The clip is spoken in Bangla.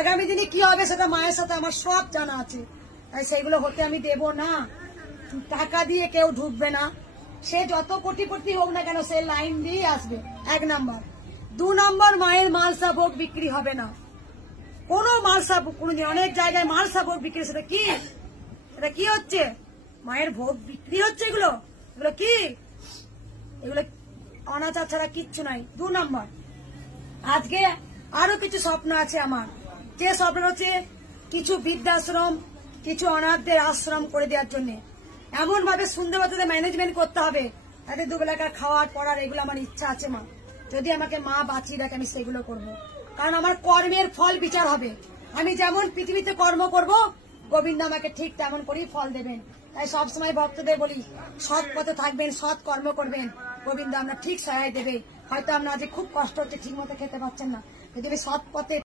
আগামী দিনে কি হবে সেটা মায়ের সাথে আমার সব জানা আছে, তাই সেগুলো হতে আমি দেব না। টাকা দিয়ে কেউ ঢুকবে না, সে যত কোটিপতি হোক না কেন সে লাইন দিয়ে আসবে, 1 নম্বর। 2 নম্বর, মায়ের মালসা ভোগ বিক্রি হবে না, কোনো মালসা, অনেক জায়গায় মালসা ভোগ বিক্রি, সেটা কি, এটা কি হচ্ছে, মায়ের ভোগ বিক্রি হচ্ছে, এগুলো এগুলো কি, এগুলো অনাচার ছাড়া কিচ্ছু নাই। 2 নম্বর, আজকে আরো কিছু স্বপ্ন আছে আমার, যে স্বপ্ন হচ্ছে কিছু বৃদ্ধাশ্রম, কিছু অনাথদের আশ্রম করে দেওয়ার জন্য, এমন ভাবে সুন্দরভাবে ম্যানেজমেন্ট করতে হবে তাদের দুবেলাকার খাওয়ার পড়ার, এগুলো আমার ইচ্ছা আছে মা। যদি আমাকে মা বাঁচিয়ে রাখে আমি সেগুলো করব, কারণ আমার কর্মের ফল বিচার হবে। আমি যেমন পৃথিবীতে কর্ম করব, গোবিন্দ আমাকে ঠিক তেমন করেই ফল দেবেন। তাই সবসময় ভক্তদের বলি, সৎ পথে থাকবেন, সৎ কর্ম করবেন, গোবিন্দ আমরা ঠিক সহায় দেবে। হয়তো আপনার আজ খুব কষ্ট হচ্ছে, ঠিক মতো খেতে পাচ্ছেন না, যদি সৎ পথে